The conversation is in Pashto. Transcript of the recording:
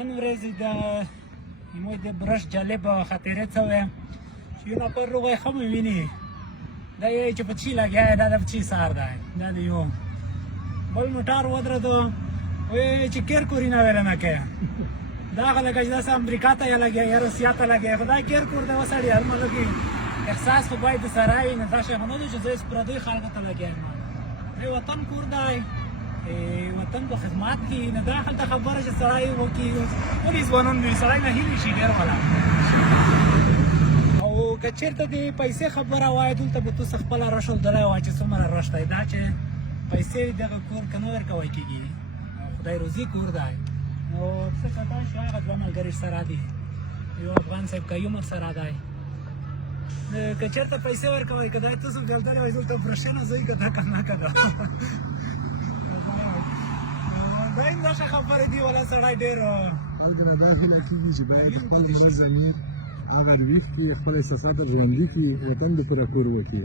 نن ورځ د زموږ د برش جالبه خاطرې څه ویم چې یو نفر روغی ښه مې ویني دا یې چې په چي لګیا دی دا د چي سهار دی دا د یو بل موټر ودرېدو وایي چې کیر کوري نه ویله نه کوې دا هغه لکه چې داسې امریکا ته یې لګیا یا روسیا ته لګیا خو دا کیر کور دی وسړي هر ملک احساس خو باید سره وي نو دا شی خو نه دی چې زه پردیو خلکو ته لګیا یم دی وطن کور دی وطن په خدمات کې نه دا هلته خبره چې سړی وکړي ولې ځوانان وي سړی نه هیلې شي ډېر والا او که چېرته د پیسې خبره وای دلته به تو څه خپله راشودلی وای چې څومره رش دی دا چې پیسې دغه کور که نه ورکوی کېږي خدای روزي کور دی نو څه کتا شو هغه دوه ملګري سره دي یو افغان صاحب قیوم ورسره دی که چېرته پیسې ورکوی که دا تاسو ګرځېدلی وای دلته برشنه زوی که دا که نه که دا دا هم داسې خبرې دي والا سړی ډېر او د دا هیله کېږي چې باید خپل مرض هغه ویښ کړي خپل احساسات ژوندي کړي وطن د پوره کور وکړي